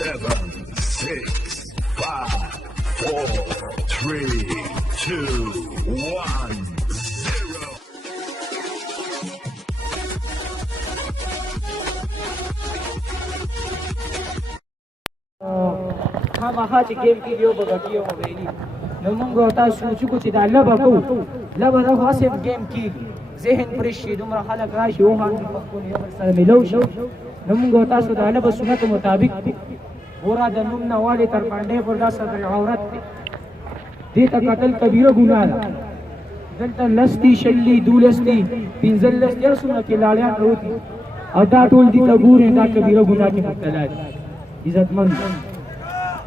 7, 6, 5, 4, 3, 2, 1, 0. خامخا چې ګیم کې یو بغټي او ویلي نو موږ تاسو چې کوڅه د لبا کو لبا د خاصه ګیم کې ذهن پرشي دومره خلک راشي او هم په خپل یو بل سره ملو شي نو موږ تاسو د لبا سنت مطابق ورا د نوم نه والي تر باندې پر داسه عورت دې ته قتل کبیره ګناه ده دلته لستی شلی دولستی پنځلس یا سونه کې لاړیان وروتي او دا ټول دي ته ګوري دا کبیره ګناه کې مبتلا دي عزتمند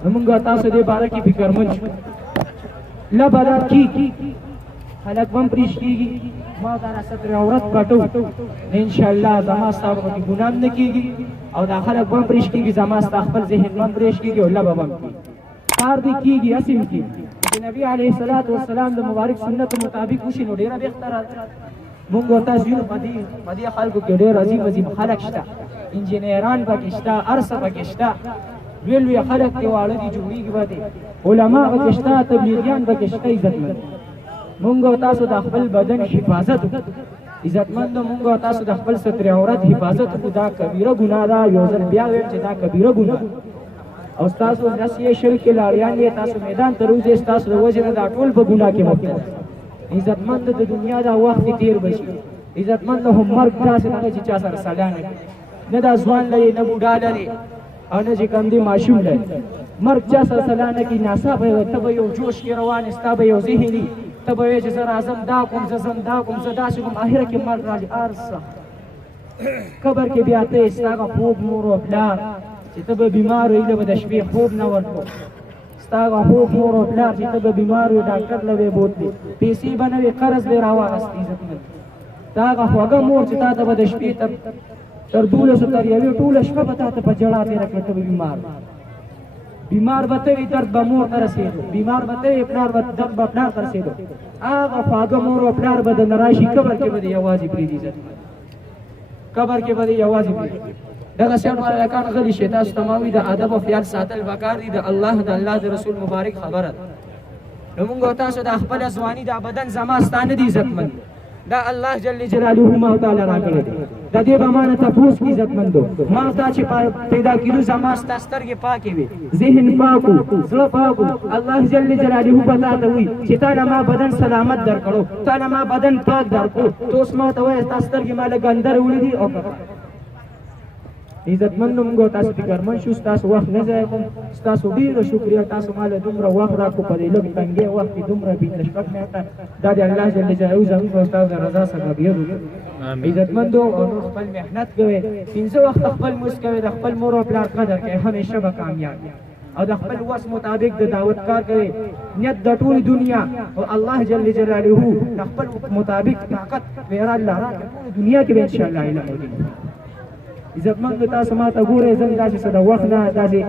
نمونږ تاسو دې باره کې فکرمند شو لبا دا کی خلک هم پریش کېږي ما دا ستر عورت پټو انشاءالله زما ستا به پکې ګناه نه کېږي او دا خلک هم پریش کېږي زما ستا خپل ذهن هم پریش کېږي او لبا هم کېږي کار دې کېږي هسې هم کېږي چې نبي علیه الصلاة والسلام د مبارک سنت مطابق وشي نو ډېره بهتره مونږ ورته یو په دې خلکو کې ډېر عظیم عظیم خلک شته انجینران پکې شته هر څه پکې شته لوی لوی خلک دی واړه دي جوړېږي به دي علما پکې شته تبلیغیان پکې شته عزتمند مونږ تاسو د خپل بدن حفاظت عزتمند مونږ تاسو د خپل ستر عورت حفاظت وکړو دا کبیره ګناه ده یو ځل بیا وایم چې دا کبیره ګناه او تاسو داسې شل کې لاړیان دي تاسو میدان ته روزئ ستاسو د وجې نه دا ټول په ګناه کې مبتلا عزتمند د دنیا دا وخت تیر بشي عزتمند هم مرګ داسې نه چې چا سره سلا نه دا ځوان لري نه بوډا لري او نه چې کوم دی ماشوم لري مرګ چا سره سلا نه کوي ناڅاپه ته به یو جوش کې روان ستا به یو ذهني ته به وایې چې زه راځم دا کوم زه ځم دا کوم زه داسې کوم اخره کې مرګ راځي هر څه قبر کې بیا ته ستا هغه خوب مور او پلار چې ته به بیمار وې له به د شپې خوب نه ورکړو ستا هغه خوب مور او پلار چې ته به بیمار وې ډاکټر له به بوتلې پیسې به نه وې قرض به راواغستې عزتمند تا هغه خوږه مور چې تا ته به د شپې تر 12 تر یوې ټوله شپه به تا ته په ژړا تېره کړه ته به بیمار به ته وي درد به مور ته رسېدو بیمار به ته وي پلار به درد به پلار ته رسېدو هغه خواږه مور او پلار به درنه راشي قبر کې به دې یوازې پرېږدي عزتمند قبر کې به دې یوازې پرېږدي دغه شیان ملکان غلي شي تاسو ته ما وي د ادب او خیال ساتل پکار دي د الله د رسول مبارک خبره ده نو موږ تاسو د خپل ځواني د بدن زما ستا نه دي عزتمند دا الله جل جلاله ما تعالی راکړی دی د دې به مانه تپوس کې عزتمندو ما تا چې پیدا کړو زما ستا سترګې پاکې وي ذهن پاک وو زړه پاک وو الله جل جلاله به تا ته وایي چې تا نه ما بدن سلامت درکړو تا نه ما بدن پاک درکړو ته اوس ما ته وایې ستا سترګې ما له ګنده راوړي دي او عزتمند موږ تاسو فکرمند شو ستاسو وخت نه ضایع کوم ستاسو ډېره شکریه تاسو ما له دومره وخت راکړو په دې لږ تنګې وخت کې دومره 15 شپږ منټه دا د الله جل جلاله زموږ او ستاسو رضا څخه بیا وکړو عزتمندو او نور خپل محنت کوئ 15 وخت خپل لمونځ کوئ د خپل مور او پلار قدر کوئ همیشه به کامیاب او د خپل وس مطابق د دعوت کار کوئ نیت د ټولې دنیا او الله جل جلاله د خپل مطابق طاقت ویرا الله راکړي ټولې دنیا کې به انشاءالله علم وکړي عزتمند تاسو ما ته ګورئ زم داسې څه د وخت نه داسې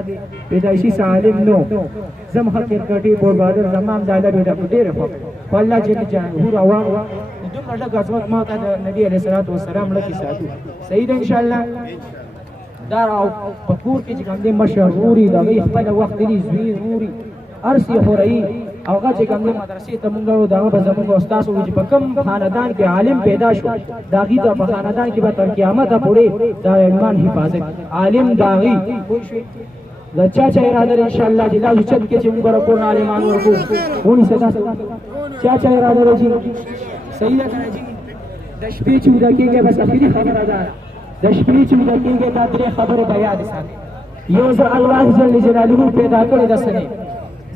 پیدایشي څه عالم نو زم ښه کرکټي بول بهادر زما هم دا لږ ډېره خوښ خو الله جل جلاله روان وه دومره لږ عظمت ما ته د نبي علیه الصلاة والسلام لکې ساتو صحیح ده انشاءالله دا په کور کې چې کوم دی مشر وري د هغوی خپله وخت دي زوی وري هر څه خورئي او هغه چې کوم دی مدرسې ته مونږ وړو د هغه به زموږ استاد وي چې په کوم خاندان کې عالم پیدا شو د هغې ته په خاندان کې به تر قیامته پورې د ایمان حفاظت عالم د هغې پوه شوې د چا اراده ده انشاءالله چې داسې چت کې چې مونږ به کورنه عالمان ورکړو ونیسه تاسو چا اراده ده چې صحیح ده که نه جي د شپې چې وده کېږي بس اخري خبره ده د شپې چې وده کېږي دا 3 خبرې به یادې ساتئ یو زه الله جل جلاله پیدا کړې ده سنې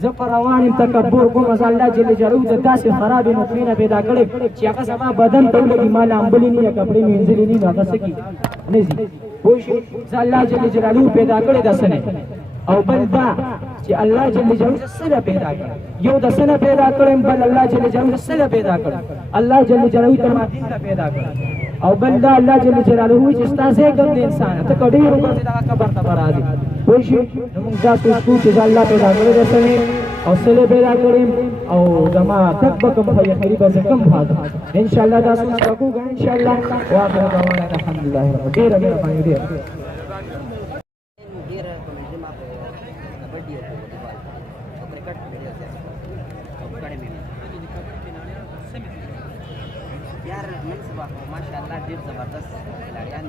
زه په روان یم تکبر کوم زه الله جل جلاله د داسې خرابې نطفې نه پیدا کړی چې هغه زما بدن ته ولګي ما لامبلې نه یا کپړې مینځلې نه نو هغه څه کېږي نه ځي پوه شوې زه الله جل جلاله پیدا کړی ده سنې او بل دا چې الله جل جلاله سره پیدا کړ یو د سره پیدا کړم بل الله جل جلاله سره پیدا کړ الله جل جلاله ته ما دین پیدا کړ او بل دا الله جل جلاله چې ستاسو کوم د انسان ته کډې ورکړي دا قبر ته راځي پوه شئ نو موږ دا سوچو چې الله پیدا کړی دی سره او سره پیدا کړم او زما تک به کوم خیر به زه کم فاده ان شاء الله دا سوچ وکړو ان شاء الله واخر دعوانا الحمدلله رب ډېره مهرباني ډېره कबड्डी होती है वॉलीबॉल और क्रिकेट मेरे अकेडमी में यार मन सुबह माशाल्लाह ढेर ज़बरदस्त खिलाड़ियाँ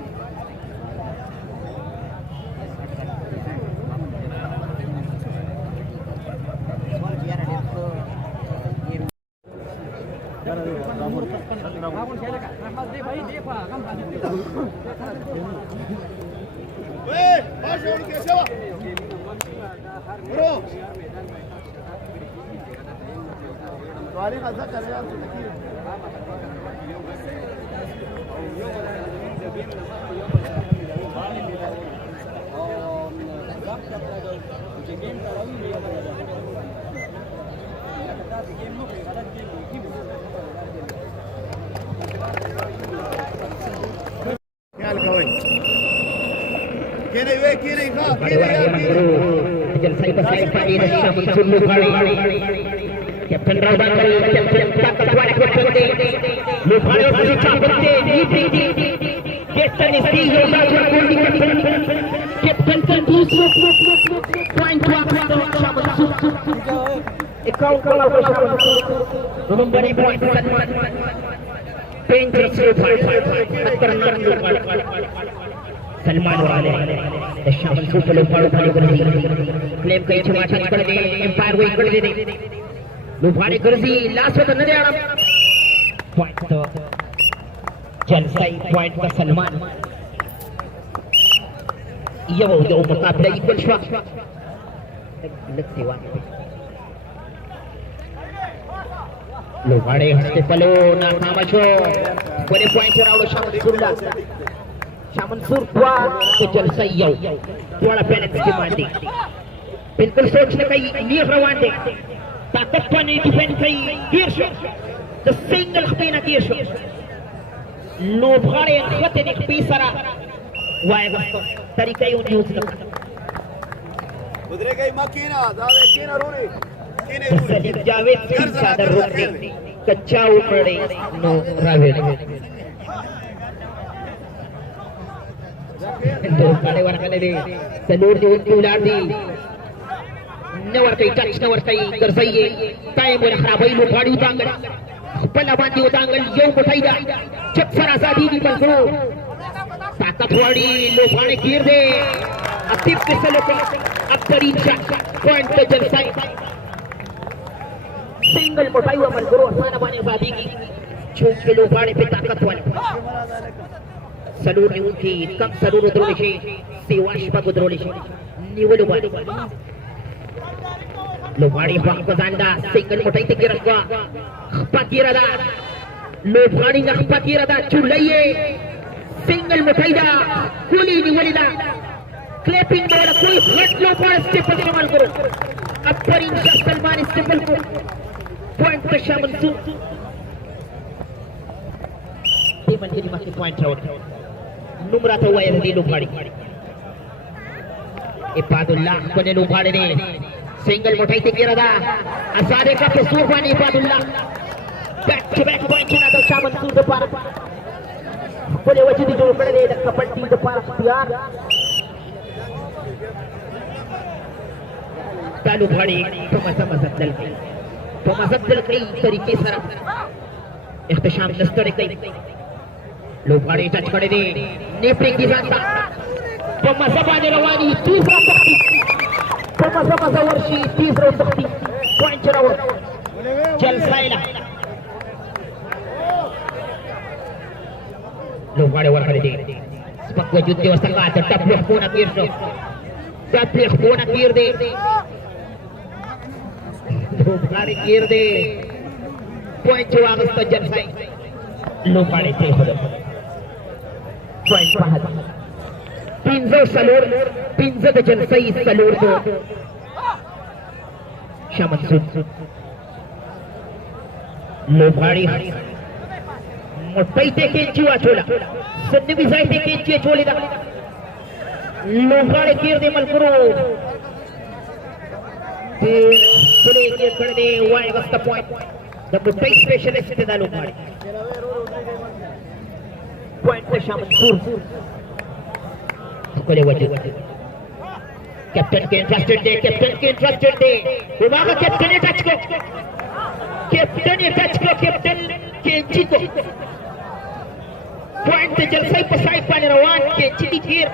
Captain Raudakal, Captain Takatwara Kapte, Lufare Paricha Kapte, Captain Steve Captain Kandus, point to Account Number point Salman वाले शामिल सुपर लोफाड़ो खाली कर दी क्लेम कई छमा टच कर दे एम्पायर वो कर दे लोफाड़े कर दी लास्ट में तो नजर आ रहा पॉइंट तो जलसाई पॉइंट का सलमान ये वो जो मुकाबला इक्वल शॉट लगती हुआ लोफाड़े हंसते पलो ना थामाशो बड़े पॉइंट राउंड शामिल सुरला शामनसूर हुआ तो जलसा यौ थोड़ा पहले पीछे मांडी बिल्कुल सोचने का ये रवांडे ताकत पाने डिफेंड कई गिर शो द सिंगल खपीना गिर शो लोभाड़े खते ने पीसरा वाए वस्तो तरीका ही उन्हें उसने उधरे गई मकीना दावे कीना रोने सलीम जावेद की चादर रोने कच्चा उपड़े नो रावेल लोभाड़े वाला दे सलूर जो उनकी उलार दी नवर कई टच नवर कई कर सही है टाइम और खराब है लोभाड़ी उतांगल पल्ला बांधी उतांगल यो उठाई दा चक्कर आजादी की बलकरो ताकतवाड़ी लोभाड़े गिर दे अतिप के सलो को अक्बरी शॉट पॉइंट पे जलसाई सिंगल उठाई हुआ बलकरो आसान बाने आजादी की छूट के लोभाड़े पे ताकतवाड़ी सलूर ने उनकी कम सलूर उद्रोलिशे सेवाश पग उद्रोलिशे निवल उबाली लोभाड़ी वहां को जांदा सिंगल मोटाई ते गिरवा खपा गिरदा लोभाड़ी ने खपा गिरदा चुलइए सिंगल मोटाई दा कुली निवलिदा क्लैपिंग बॉल कोई हट लो पर स्टेप इस्तेमाल करो अब पर इंशा सलमान स्टेपल को पॉइंट पे शामिल सु टीम के दिमाग के पॉइंट आउट नुमरा तो हुआ है लोभाड़ी इबादुल्लाह कोने लोभाड़ी ने सिंगल मोटाई ते गिरदा असारे का प्रसूर पानी इबादुल्लाह बैक टू बैक पॉइंट ना तो शामिल सु दे पार कोने वजदी जो पड़े दे कपटी दे पार प्यार तालु भाड़ी तो मसदल कई तरीके से इख्तिशाम नस्तर कई लोभाड़ी टच कर दे नेपरे की जाता तो मसबाने रवानी तीसरा तख्ती तो मसबा वर्षी तीसरा तख्ती पॉइंट रावर जलसाइला लोभाड़ी वर कर दे स्पक्व युद्ध वस्तका टपलो कोना कीर दे लोभाड़ी कीर दे पॉइंट जो आगस्त जलसाई लोभाड़ी थे हो पॉइंट पाहत पिंजो सलूर पिंजो द जलसाई सलूर दो शामन सुद लोभाड़ी मोटाई ते केंचुआ चोला सन्ने भी जाई ते केंचुए चोले दा लोभाड़ी कीर दे मलकरो प्ले के कर दे वाई वस्त पॉइंट द मोटाई स्पेशलिस्ट दा लोभाड़ी पॉइंट पे शामिल कोले वजह कैप्टन के इंटरेस्टेड दे, कैप्टन के इंटरेस्टेड दे, उमागा कैप्टन ने टच को, कैप्टन ने टच को, कैप्टन केंची को पॉइंट जलसाई पसाई पाने रवान केंची की गिर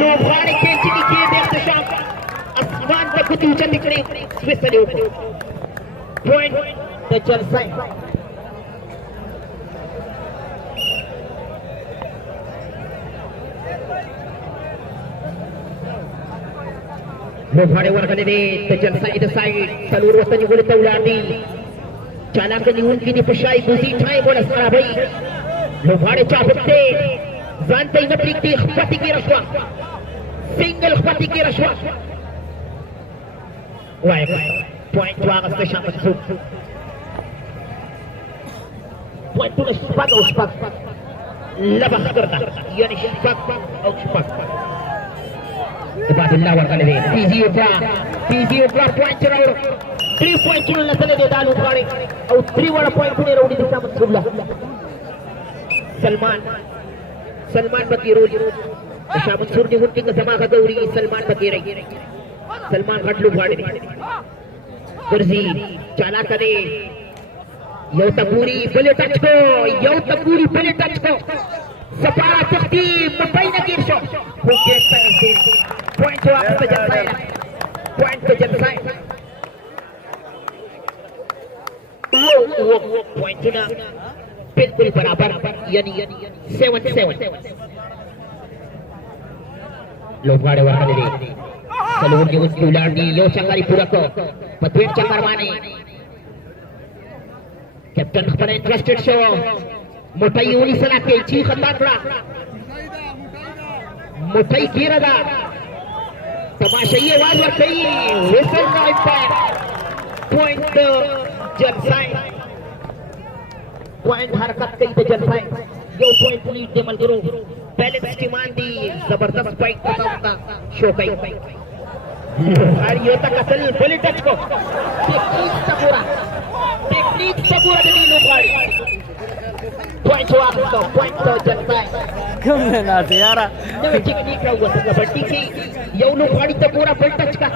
लोभाड़े केंची की गिर देखते शाम आसमान तक कुछ ऊंचा दिख रही स्विस से ऊपर पॉइंट जलसाई लोभाड़े वर्गने दे जलसाई द साइड सलूर वतन युगल तौलादी चालाक निहुन की निपशाई गुजी ठाए बोला सारा भाई लोभाड़े चाहते जानते ही नपली की खपती की रश्वा सिंगल खपती की रश्वा वाई पॉइंट वागस पे शामिल सुख पॉइंट टू स्पक और स्पक लबा करता यानी स्पक और स्पक इबादुल्लाह वर्गने दे पीजी ऊपर पॉइंट चलाओ 3 पॉइंट चुनने लगे दे दालू खाने और 3 वाला पॉइंट ने रोडी दिशा में सुबला सलमान बकीरोज दिशा मंसूर ने उनकी कसमा का दौरी सलमान बकीर सलमान घटलू भाड़े गुरजी चाला करे यो तपूरी पहले टच को सपारा तख्ती मुंबई ने गिर शॉट वो गेट से पॉइंट वापस जलसाए पॉइंट पे जलसाए वो पॉइंट ना बिल्कुल बराबर यानी 7-7 लोभाड़े वाले दे सलून के उसकी उलाड़ी यो चंगारी पूरा को पतवेट चंगार माने कैप्टन पर इंटरेस्टेड शो मोटाई उली सला के ची खतरा मोटाई की रदा तमाशाई आवाज वर्तई विसल नाइट पर पॉइंट जलसाए पॉइंट हरकत कई तो जलसाए यो पॉइंट लीड दे मल करो बैलेंस की मान दी जबरदस्त फाइट का शो कई और यो तक असल बोली टच को टेक्निक से पूरा दी लोगाड़ी पॉइंट तो जलसाए कम ना थे यार नवे टेक्निक का हुआ था बट्टी की यो लोगाड़ी तो पूरा फुल टच का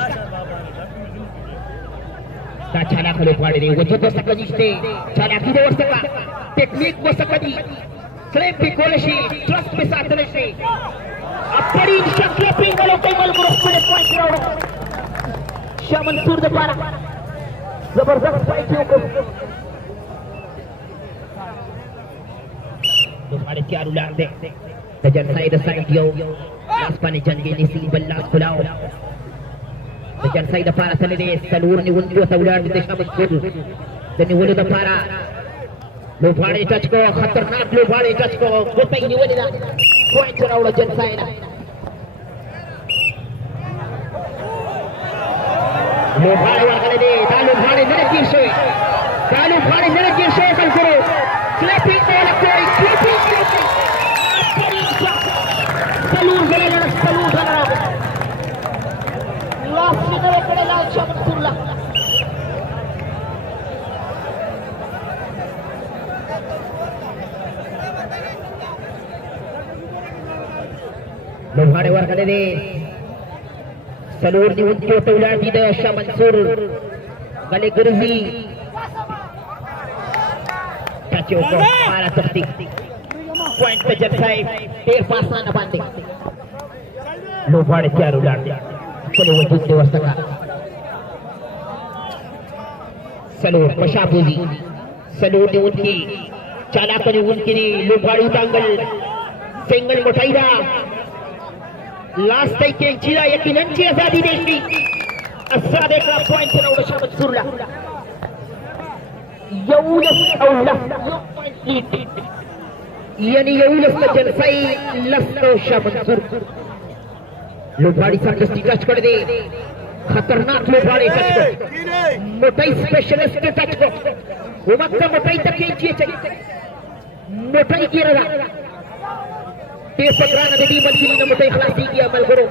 चाला खलो पाड़े रे वो तो सकजी से चाला की दो सका टेक्निक वो सकजी स्लैप पे कोलशी ट्रस्ट पे साथ से अपनी स्लैपिंग वालों कई मल ग्रुप में पॉइंट राउंड शाह मंसूर दे पारा जबरदस्त पॉइंट को तुम्हारे क्या उलार दे तजन साइड यो आसपानी जंगी नीसी बल्ला खुलाओ तजन साइड पारा चले दे सलूर ने उनको उलार दे शाह मंसूर तने वो दे पारा लोभाड़े टच को खतरनाक लोभाड़े टच को गोताई नहीं वलेदा पॉइंट राउंड जन साइड लोभाड़े वाले दे दालू भाड़े मेरे की शो कल करो स्लैपिंग बॉल कोई स्लैपिंग सलूर गला लास्ट में करे लाल शमसुल्लाह लोभाड़े वाले दे सलूर दी उनकी तौला दी दे शाह मंसूर गले गुरजी टचो को मारा तख्ती पॉइंट पे जलसाए देर पासा न बांधे लोभाड़े चार उलाड़ दे चलो वो दूसरे वस्तका सलूर मशाबूजी सलूर दी उनकी चालाक ने उनकी लोभाड़ी उतांगल सिंगल मोटाईदा लास्ट टाइम के चिरा यकीनन ची आजादी देशनी असा देखा पॉइंट राउंड शाह मंसूरला यौलस औला यानी यौलस का जलसाई लस्को शाह मंसूर लोभाड़ी सामने टच कर दे खतरनाक लोभाड़ी टच को मोटाई स्पेशलिस्ट टच को वो मत मोटाई तक खींचिए चाहिए मोटाई की रहा पकड़ाना दे टीम बल्कि ने मोटे खलासी किया अमल करो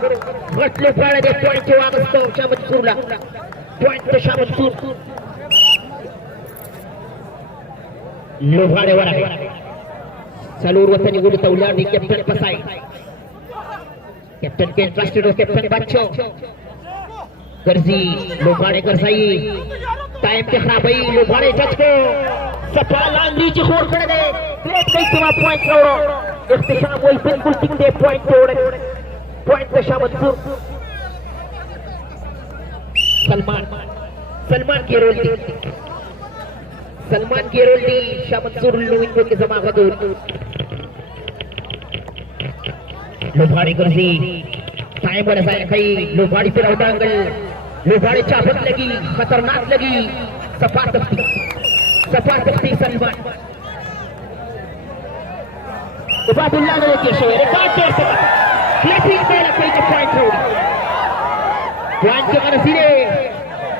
घट लो पाड़े दे पॉइंट के वापस तो शाह मंसूर ला पॉइंट तो शाह मंसूर लोभाड़े वाला है सलूर वतनी गुल तौला दी कैप्टन पसाई कैप्टन के इंटरेस्टेड हो कैप्टन बच्चों गर्जी लोभाड़े करसाई टाइम के खराब है लोभाड़े टच को सफल नीचे छोड़ कर दे प्लेट कई जवाब पॉइंट छोड़ो इख्तिशाम वही बिल्कुल टिक दे पॉइंट छोड़ पॉइंट पे शामिल सलमान की रोल दी शाह मंसूर लुइंगो के जमागत लोभाड़ी गर्जी टाइम बड़ा साइन खाई लोभाड़ी फिर आउट एंगल लोभाड़ी चापत लगी खतरनाक लगी सफार तख्ती सलमान इबादुल्लाह ने के शेर रिकॉर्ड के साथ क्लिपिंग पे कोई के पॉइंट हो पॉइंट के मनसीरे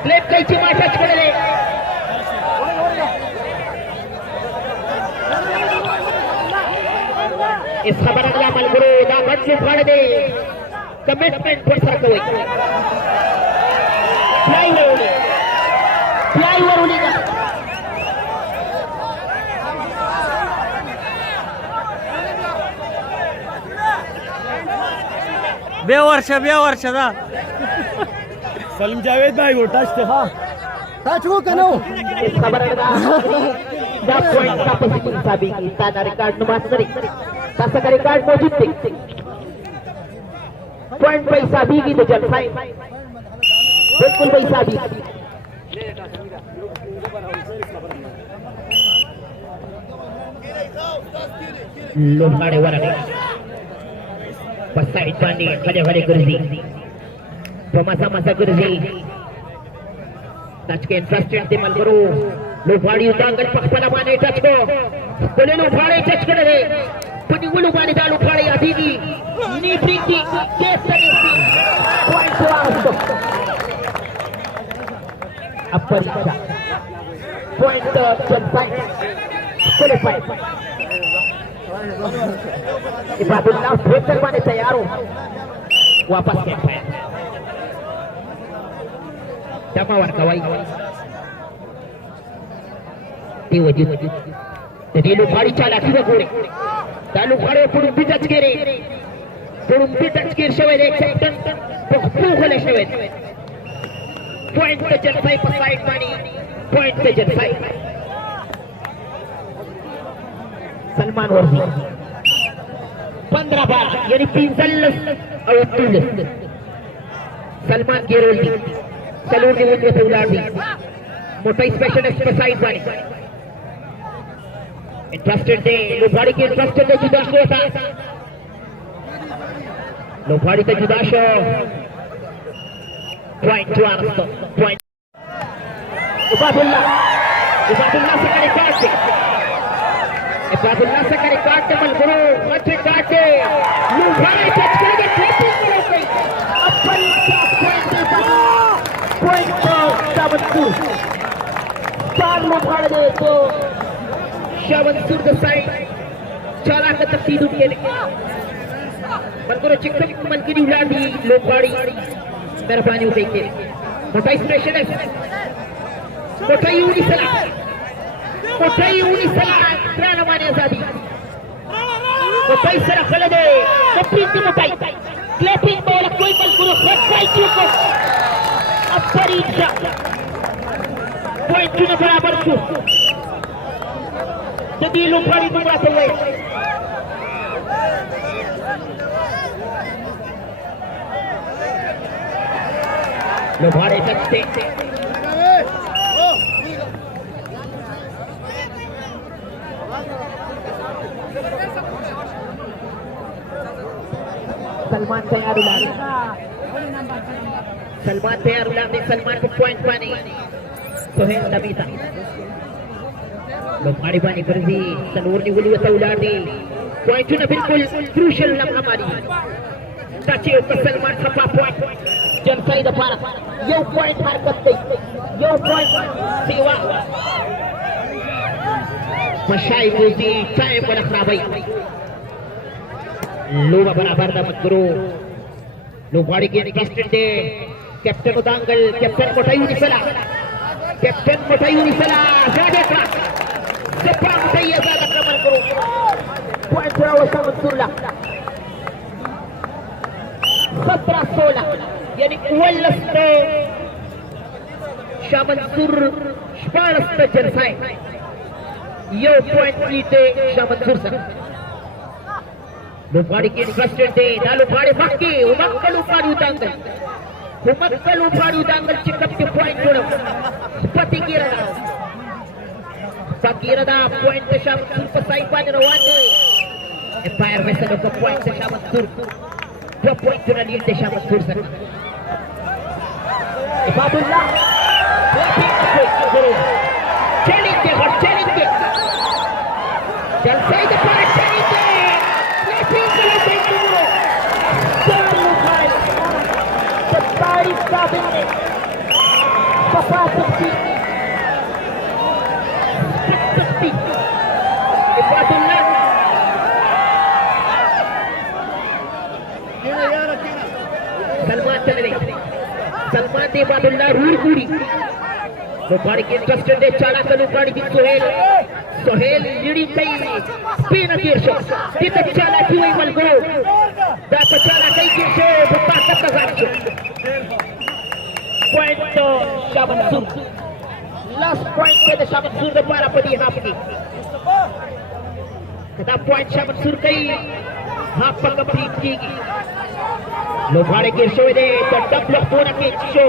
क्लिप कई चिमा टच कर ले इस खबर अगला मल गुरु दा मत से फाड़ दे कमिटमेंट पर सर कोई फ्लाईओवर उली का बे वर्ष दा सलीम जावेद भाई को टच थे हां टच वो कनो इस खबर अगला दा पॉइंट का पॉजिटिव साबित की ताना रिकॉर्ड नुमास करी तासा का रिकॉर्ड मौजूद थी पॉइंट पैसा भी की तो जल भाई बिल्कुल पैसा भी लोहाड़े वाला बस साइड पानी खड़े गुरुजी मसा गुरुजी टच के इंटरेस्टेड थे मलगुरु लोहाड़ी उतांगल पखपला माने टच को बोले लोहाड़े टच कर रहे पुनी गुलु माने दालू फाड़े आदीगी नी प्रीति के सनी पॉइंट वास्तव अपर इच्छा पॉइंट जब फाइट चले फाइट इबादुल्लाह फेंक करवाने तैयार हो वापस के फाइट दमावर कवाई ते वजूद ते लोहाड़ी चालाकी बगोरे दालू फाड़े पुरुंबी टच केरे शवेद एक सेकंड बखू खोले शवेद पॉइंट पे जलसाई पर साइड मानी पॉइंट पे जलसाई सलमान वर्दी 15 बार यानी 3 और 3 सलमान की रोल दी सलून ने मुझे से उलाड़ दी मोटाई स्पेशलिस्ट पर साइड मानी इंटरेस्टेड थे लोहाड़ी के इंटरेस्टेड थे जुदा होता लोहाड़ी का जुदा शो पॉइंट टू आरस्तो पॉइंट इबादुल्लाह से करे काटते मल गुरु अच्छे काटे लोहाड़ी टच करेंगे क्लिपिंग हो गई अपर पॉइंट शाह मंसूर 4 लोहाड़ी दे तो शाह मंसूर द साइड चाला का तब्दील के मलगुरु चिकन मन की उड़ा दी लोहाड़ी मेहरबानी उठे के मोटाई स्पेशलिस्ट मोटाई उनी सला त्राना माने आजादी मोटाई सरा खले दे कंप्लीट मोटाई क्लैपिंग बॉल कोई मलगुरु हेड साइड को अपर इच्छा पॉइंट के बराबर को जदी लोहाड़ी गुमराते हुए लोहाड़े टचते सलमान तैयार उलाने सलमान को पॉइंट पाने सोहेल नबीता लोहाड़ी बानी गर्जी सनूर ने गुली उलाड़ दी पॉइंट ना बिल्कुल क्रूशियल लम्हा मारी टचे ऊपर सलमान छपा पॉइंट जब सही दफा यो पॉइंट हरकत गई यो पॉइंट सेवा मशाई मूजी टाइम बड़ा खराब है लोहा बराबर दा मकरो लोहाड़ी के इंटरेस्टेड दे कैप्टन उदांगल कैप्टन मोटाई उनिसला जादे का सपा मोटाई आजाद कमल करो पॉइंट राव शाह मंसूर 17-16 यानी 11 शाह मंसूर 16 जलसाय यो पॉइंट लीते शाह मंसूर सर लुपाड़ी की इंटरेस्टेड दे ना लुपाड़ी मक्की उमक्कल उपाड़ी उतांगल चिकप के पॉइंट जोड़ो Fakirada point ke Syamsul Pasaipan Rawande Empire Western ke point ke Syamsul 2 point ke Radil ke Syamsul sana Ibadullah challenge ke hot challenge ke Jalsai ke para challenge ke Flipping ke Jalsai ke Muro Selalu Khai Setari Sabine Papa Tukti Ibadullah Salman चले गए सलमान ने Ibadullah Ruhr पूरी लुपाड़ी की interested है चाला का लुपाड़ी की Sohail leading कई स्पिन अकेशो तितक चाला की वही मलगो दाप चाला कई केशो बुप्पा कब गाचो पॉइंट तो शाह मंसूर लास्ट पॉइंट के शाह मंसूर ने पारा पड़ी हाफनी कदा पॉइंट शाह मंसूर कई हाफ पर कंप्लीट की लुपाड़ी के शो दे तो डबल पूरा के शो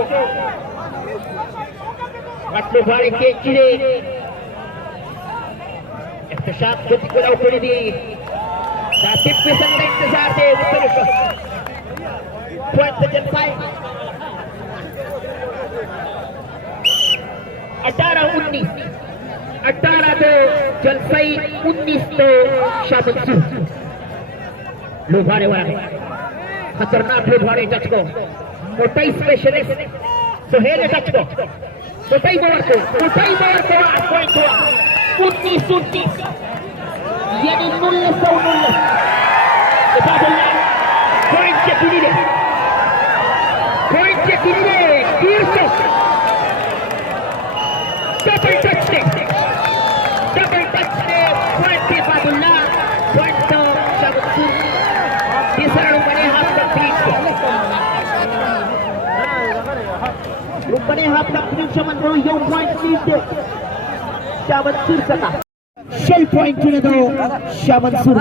लुपाड़ी के चिरे इख्तिशाम खुद को उखड़ी दी नासिब पे संग इंतजार दे उत्तर पॉइंट जलसाई 18-19 18 तो जलसाई 19 तो शाह मंसूर लुभाड़े वाला है खतरनाक लुभाड़े टच को मोटाई स्पेशलिस्ट सोहेल टच को मोटाई बावर को पॉइंट हुआ 19-19 यानी 19-19 इबादुल्लाह पॉइंट चेक कीजिए तीर डबल टच ने पॉइंट इबादुल्लाह पॉइंट तो शाह मंसूर तीसरा बने हाफ कंप्लीट बने हाफ कंप्लीट शाह मंसूर यो पॉइंट लीड शाह मंसूर सका शेल पॉइंट ने दो Shah Mansoor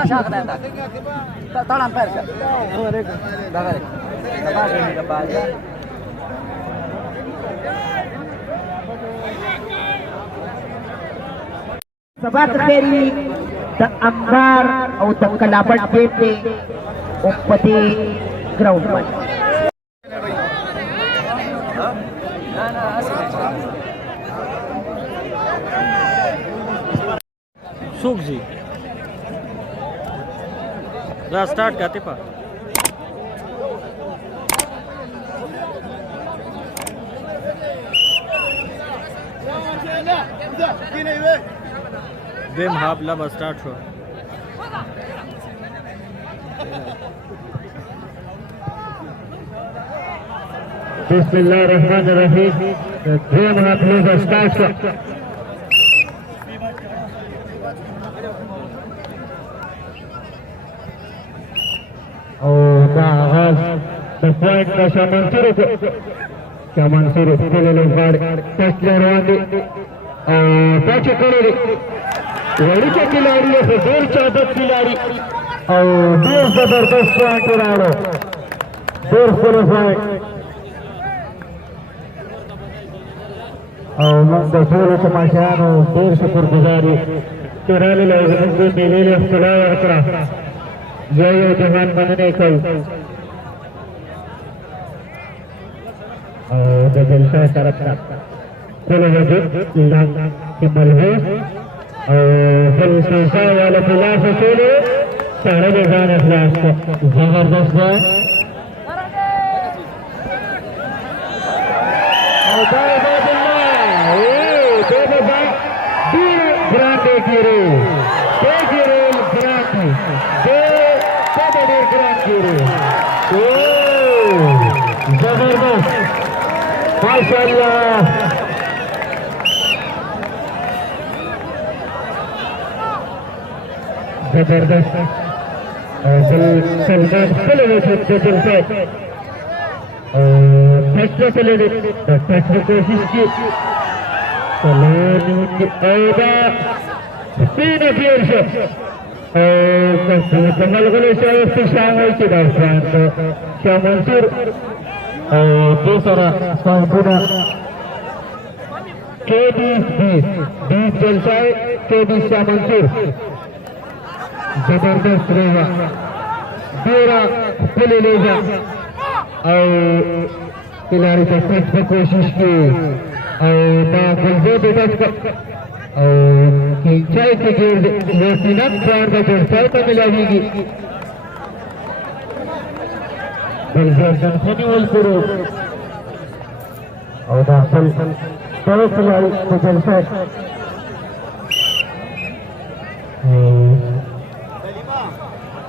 Sabat Ferry tak Ambar atau kalaban game ni umpati ground man. सुख जी रा स्टार्ट करते पा गेम हाफ लब स्टार्ट हो बिस्मिल्लाहिर्रहमानिर्रहीम गेम हाफ लब स्टार्ट हो और का आगाज पॉइंट का शाह मंसूर को ले लो गाड़ टेस्ट लहराने और पाछे करे वही के खिलाड़ी है जोर चादर खिलाड़ी और बेस जबरदस्त पॉइंट उड़ाड़ो बेस बोलो पॉइंट और मंदसूर तमाशानो बेस शुक्रगुजारी चुराले लोगों मेले अख्तलाव अकरा जय जहान बनने कल और जलसा तरफ कुल वजूद लंग के मलबूस और फिर वाला फिलास चले सारे बेजान अखलास को जबरदस्त है ग्रांड गिरे जबरदस्त माशाअल्लाह जबरदस्त सलमान फैसला चले गए फैसले कोशिश की स्पीड अफेयर से कमल गले से शाम होती शाह मंसूर दूसरा संपूर्ण के 20 जलसा है के 20 शाह मंसूर जबरदस्त रहेगा बेरा खुले ले जा और खिलाड़ी का टच में कोशिश की और खिंचाई के गिर्द यकीनन प्राण का जलसा तो मिलाएगी खनी वल करो और दाखिल करो खिलाड़ी को जलसा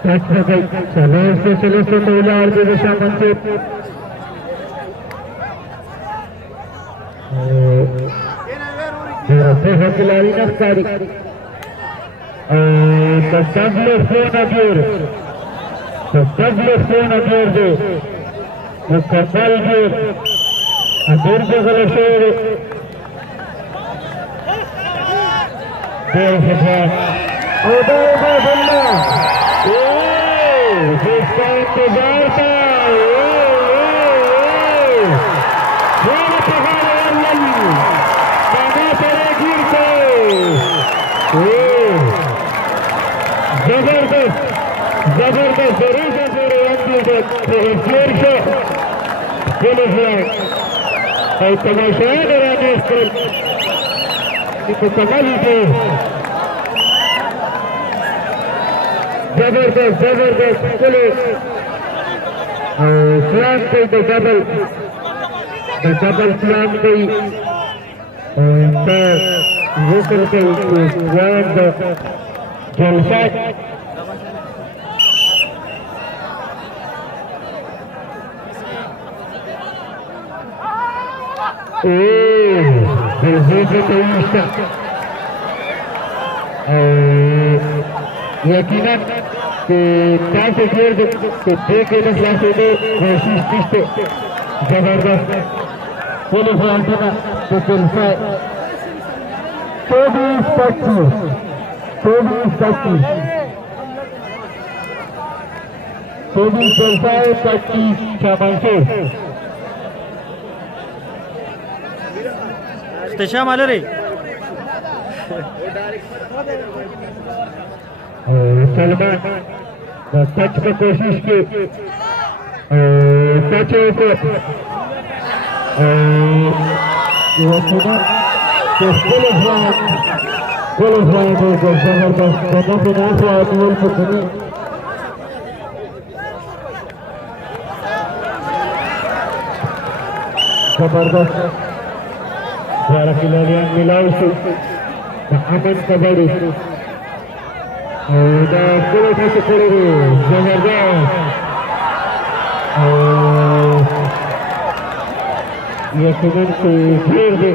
चले से महिला और दिशा मंसूर खिलाड़ी नफ्तारी फोन अबीर जो मुकम्मल गेर अबीर जो गलत जिसका इंतजार था जबरदस्त तमाशा कमाल थे जबरदस्त पुलिस सलाम कोई तो डबल सलाम कोई वोकल के जलसा यकीनन कैसे खेल देखे कोशिश जबरदस्त पुलिस एंटीना तो जलसा 24 जलसा है 25 शाह मंसूर स्टेशन आलं रे सलमान टच की कोशिश की टच जबरदस्त द्वारा खिलाड़ियां मिलाओ से अमन कबड्डी जबरदस्त यकीनन से घेर दे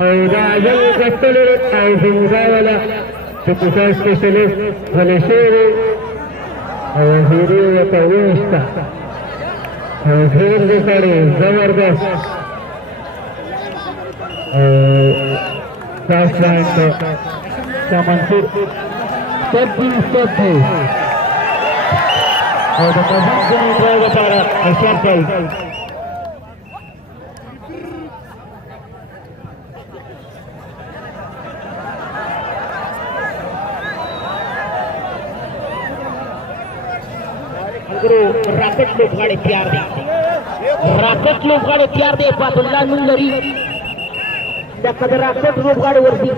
Audazal Castello, Auzungawala, Tukusa Specialist, Valesere, Auziri Tawista, Auzir de Sari, Zabardast, Fast line to Shamansur, Step. और the position is over para a short rocket लोक गाडी तयार दे बातुल्ला नुंगरी दाखद राकेट लोक गाडी वरती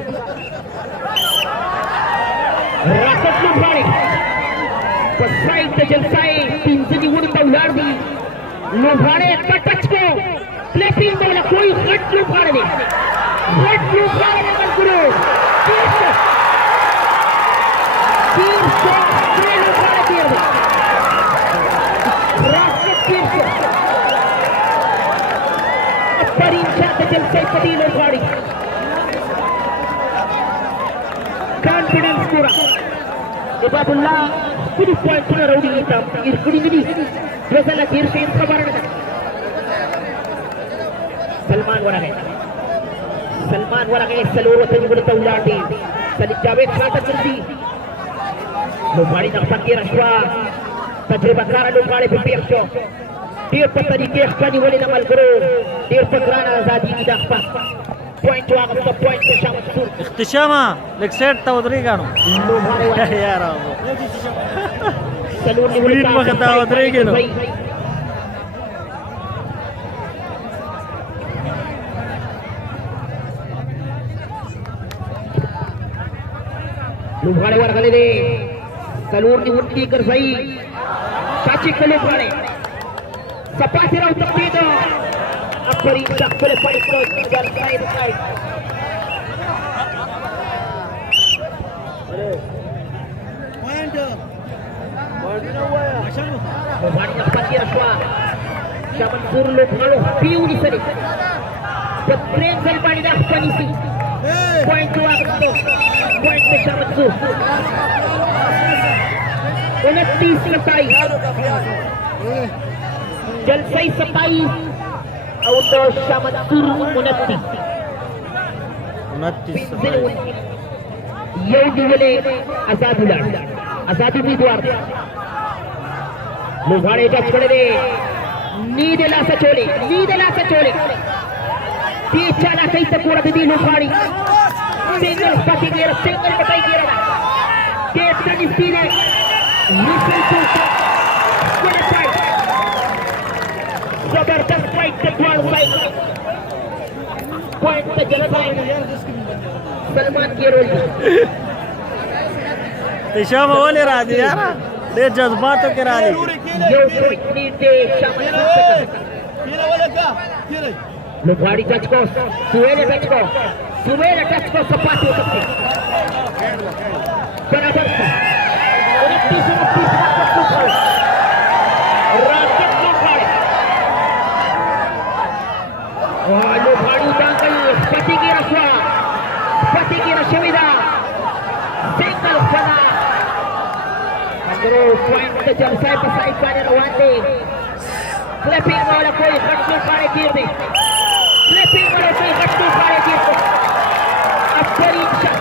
राकेट लोक गाडी साइड ते जलसाई तीन से निवडून उलार दी लोक गाडी टच को फ्लिपिंग बोला कोई हट लो फाड़ दे मजबूर Confidence pura. Ibadullah kudu point pura rowdy hitam. Irkudi gini. Biasa lagi irse kabar ada. Salman warage seluruh penjuru tauladi. Salih Javed kata kursi. Lomari nak pakir aswa. Tajriba kara lomari berpihak jo. Dia petani kehkani wali namal guru. Dia pekerana azadi di dakhpa. Point to आगे तो point पे शामिल सुर इख्तिशामा leg set था उधर ही गानो यार salon speed में खता उधर ही गेलो लुभाड़े वाला गले दे सलून की उठती कर सही चाची के लुभाड़े सपाट रहो तब भी तो Apari tak boleh fight terus dan side. Banyak pakir aswa. Syaman Surlo Halo piu di sini. Betreng salbani dah panisi. Point dua betul. Point ke Syaman Sur. 29 selesai. Selesai 27. Auto Syaman Sur 29 Yang diwali Azad उम्मीदवार लुभाड़े जब छोड़े दे नींद ला से चोले पीछा ना कहीं तक पूरा दी लुभाड़ी सिंगल पति गिरा सिंगल पटाई गिरा कैप्टन स्पीड है मिसल टू जबरदस्त फाइट के द्वार फाइट पॉइंट पे जलता है सलमान की रोल इशामा वाले राजी यार ये जज्बातों के राजी ये इतनी दे शामिल लुभाड़ी टच को सुवेरे टच को सपाट हो सकते बराबर 29 राकेट लुभाड़ी लुभाड़ी दांगल पति की रशविदा सिंगल फना अंदरो पॉइंट के जलसाई पसाई पाने रवाने क्लिपिंग वाला कोई हटके पाने गिर दे अब परीक्षा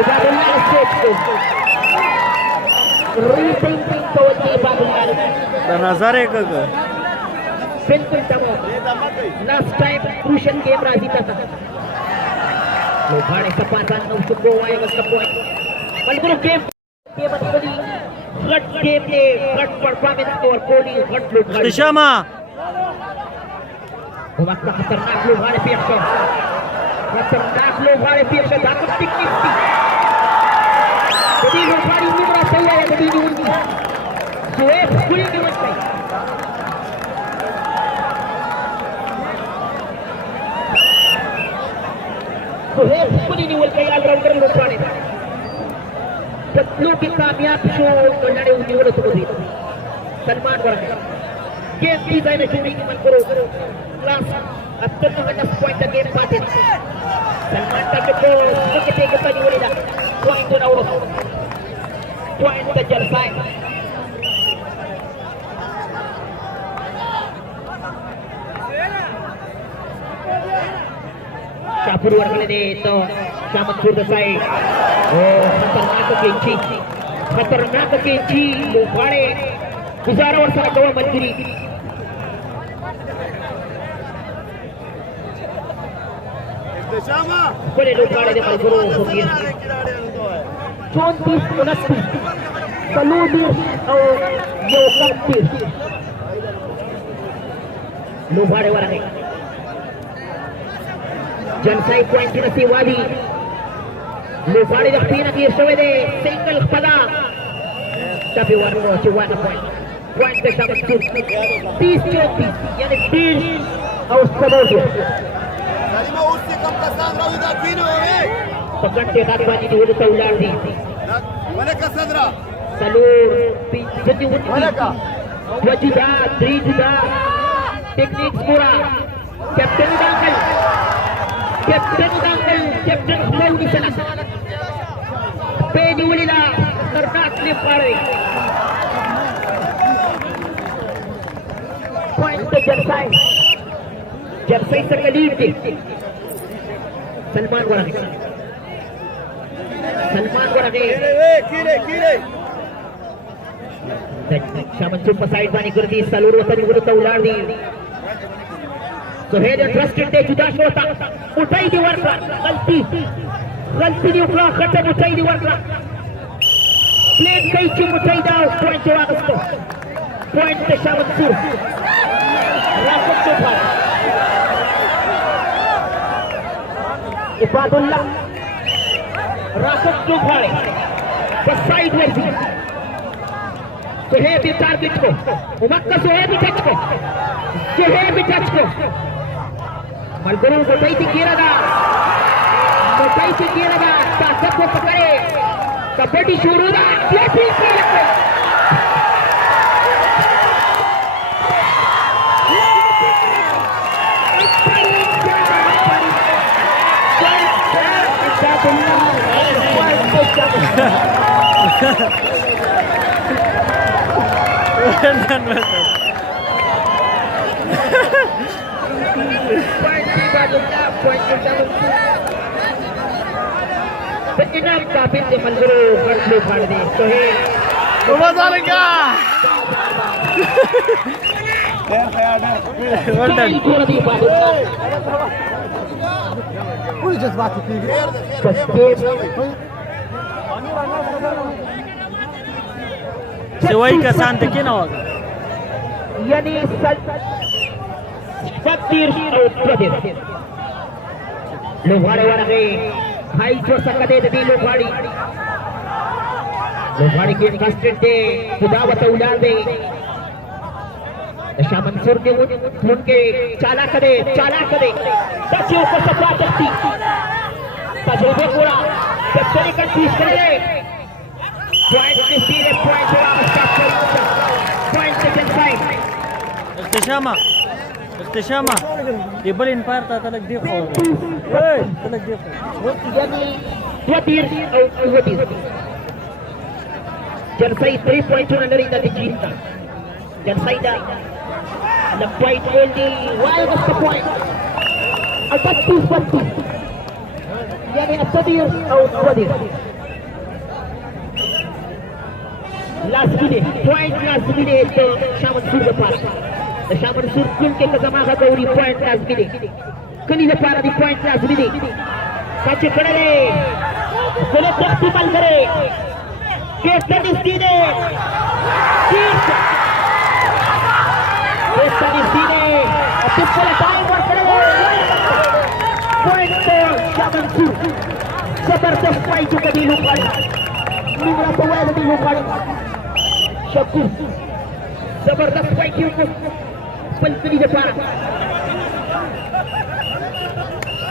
इबादुल्लाह स्टेट को रीथिंकिंग towards Ibadullah नजारे का बिल्कुल तमाम last time crucial game राजी था लुभाड़े kesempatan untuk bawa yang ke point Malguru game berdiri hot game ने hot performance और कोहली hot लुभाड़े इख्तिशामा वक्त खतरनाक लुभाड़े पेशा धाकट टिकटिक jadi lुभाड़ी उम्मीदवार सही है बड़ी उनकी सुएब पूरी की मत सुहेब पूरी नहीं बोल के ऑलराउंडर लुभाड़े पतलू की कामयाब शो लड़े उन्हीं वाले तो दी सलमान वरगे गेम डिजाइन चुनी की मन करो क्लास अब तक तो 10 पॉइंट गेम पाते सलमान तक तो सकते के तनी वाले दा पॉइंट ना उड़ो पॉइंट का जलसाई Kapur warga ini itu Syaman Sur said. Oh, खतरनाक कैंची लुभाड़े गुजारा और सारा गवा मंजूरी बड़े लुभाड़े ने मलगुरो हो गया 34-29 सलूदी और योकंती लुभाड़े वाला है जनसाई पॉइंट की नसीब वाली लुभाड़ी जब तीन की सवेरे सिंगल पदा tapi warno ci wana point point पे शामिल 30-34 यानी 30 और सबोडिया سليمة وسط كم كسادرة وإذا كينو إيه पकड़ते दादबाजी ने उड़ता उलाड़ दी ولا كسادرة सलूर जल्दी ولا كا वजुदा त्रिजुदा टेक्निक पूरा कैप्टन दांगल कैप्टन फ्लोनी सला पेनी उलिला कर्नाट ने पारे पॉइंट पे जर्साई से कलीब थी सलमान को रखे كيري शामन सुपर साइड बानी कर दी सलूर वतन उड़ता उलाड़ दी सोहेल इंटरेस्टेड थे जुदा होता उठाई दीवार का गलती नहीं उठा खत्म उठाई दीवार का प्लेन कई चीज उठाई दाओ पॉइंट जोड़ा उसको पॉइंट पे शामन सुर राफत तो था इबादुल्लाह राफत तो भाड़े बस साइड में भी सोहेब टारगेट को उमक्का सोहेब टच को मलगुरू गोटाई से गिरदा ताकत को पकड़े कबड्डी शुरू दा इनाम काफी से मलगुरू गढ़ फाड़ दे सोहेल शिवाई का शांत के ना होगा यानी सत्तीर लोहाड़े वाला है भाई जो सकते दी लोहाड़ी के इंटरेस्टेड थे खुदा उलाड़ दे शाह मंसूर के उनके चाला करे बच्चों को सफा सकती तजुर्बे पूरा कैप्टन कंफ्यूज कर दे पॉइंट सीधे point second side اختشامة يبالي نفاير تلك دي خور تلك دي خور يعني ودير أو ودير جرسي 3 points on another in the Gita جرسي دا the point only why was the point attack 2 يعني التدير أو ودير last minute तो शामन सुर के पास शामन सुर कुल के कदमा का गौरी पॉइंट last minute कनी ले पारा दी पॉइंट last minute सच्चे खड़े रे बोले तख्ती मल करे कैप्टन सीधे टाइम और खड़े पॉइंट पे शामन सुर जबरदस्त फाइट को कभी लुकाई निमरा तो वह भी लुकाई शक्कू जबरदस्त फाइटिंग को पलकनी के पार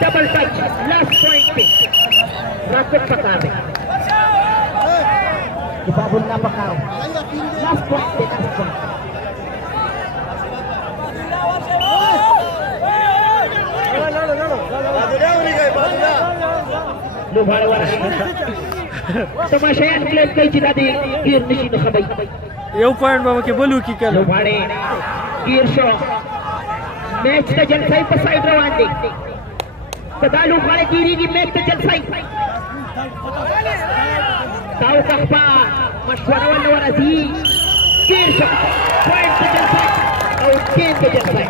डबल टच लास्ट पॉइंट पे राकेट पका दे बाबुल्ला पकाओ लास्ट पॉइंट पे लो भाड़े वाला तमाशा क्लेम कई चिता दी गिर निशी न खबई यो पॉइंट बाबा के बोलू की कल भाड़े गिर शो मैच का जलसाई पर साइड रवान दे कदालू भाड़े गिरी की मैच का जलसाई ताऊ कखपा मशवरा वाला दी गिर शो पॉइंट का जलसाई और गेम का जलसाई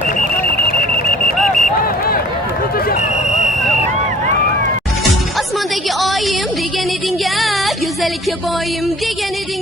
Osmondaki oyim degan eding-a, go'zallikka boyim degan eding.